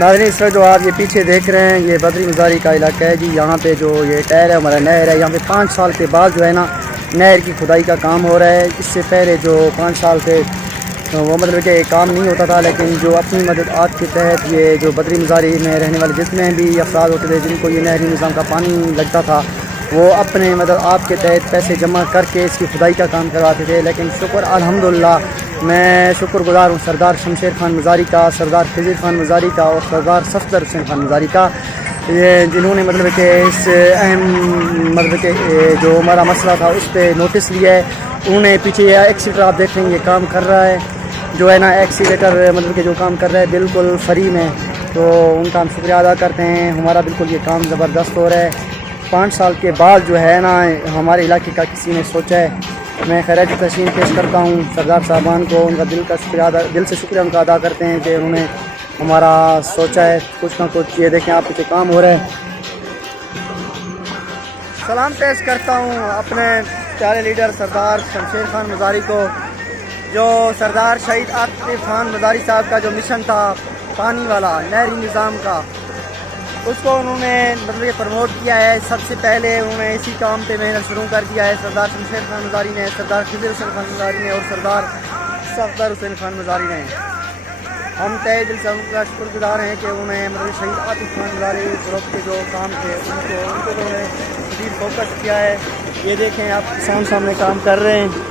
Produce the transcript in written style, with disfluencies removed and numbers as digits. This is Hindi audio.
नाज़रीन, इस वक्त जो आप ये पीछे देख रहे हैं ये बदरी मज़ारी का इलाका है जी। यहाँ पे जो ये टहर है हमारा नहर है, यहाँ पे 5 साल के बाद जो है ना नहर की खुदाई का काम हो रहा है। इससे पहले जो 5 साल थे तो वो मतलब कि काम नहीं होता था, लेकिन जो अपनी मदद आज के तहत ये जो बदरी मज़ारी में रहने वाले जितने भी अफराद होते थे जिनको ये नहरी निज़ाम का पानी लगता था, वो अपने मतलब आपके तहत पैसे जमा करके इसकी खुदाई का काम करवाते थे। लेकिन शुक्र अल्हम्दुलिल्लाह, मैं शुक्रगुज़ार हूँ सरदार शमशेर खान मज़ारी का, सरदार खिज़िर खान मज़ारी का और सरदार सफदर हुसैन खान मज़ारी का, ये जिन्होंने मतलब कि इस अहम मतलब कि जो हमारा मसला था उस पर नोटिस लिया है। उन्होंने पीछे ये एक्सीटर आप देख रहे हैं ये काम कर रहा है, जो है ना एक्सीटर मतलब कि जो काम कर रहा है बिल्कुल फ्री में, तो उनका हम शुक्रिया अदा करते हैं। हमारा बिल्कुल ये काम ज़बरदस्त हो रहा है। 5 साल के बाद जो है ना हमारे इलाके का किसी ने सोचा है। मैं खैरियत तस्लीम पेश करता हूँ सरदार साहबान को, उनका दिल से शुक्रिया उनका अदा करते हैं कि उन्होंने हमारा सोचा है कुछ ना कुछ। ये देखें आप पीछे काम हो रहा है। सलाम पेश करता हूँ अपने प्यारे लीडर सरदार शमशेर खान मज़ारी को, जो सरदार शहीद आतिफ खान मज़ारी साहब का जो मिशन था पानी वाला नहरी निज़ाम का, उसको उन्होंने मतलब ये प्रमोट किया है। सबसे पहले उन्होंने इसी काम पे मेहनत शुरू कर दिया है सरदार शमशेर खान मज़ारी ने, सरदार खिज़िर हुसैन खान मज़ारी ने और सरदार सफदर हुसैन खान मज़ारी ने। हम तहे दिल से उनका शुक्रगुजार हैं कि उन्होंने मतलब शहीद आतिफ खान मज़ारी ग्रुप के जो काम थे उनको उन्होंने शदीद फोकस किया है। ये देखें आप किसान सामने काम कर रहे हैं।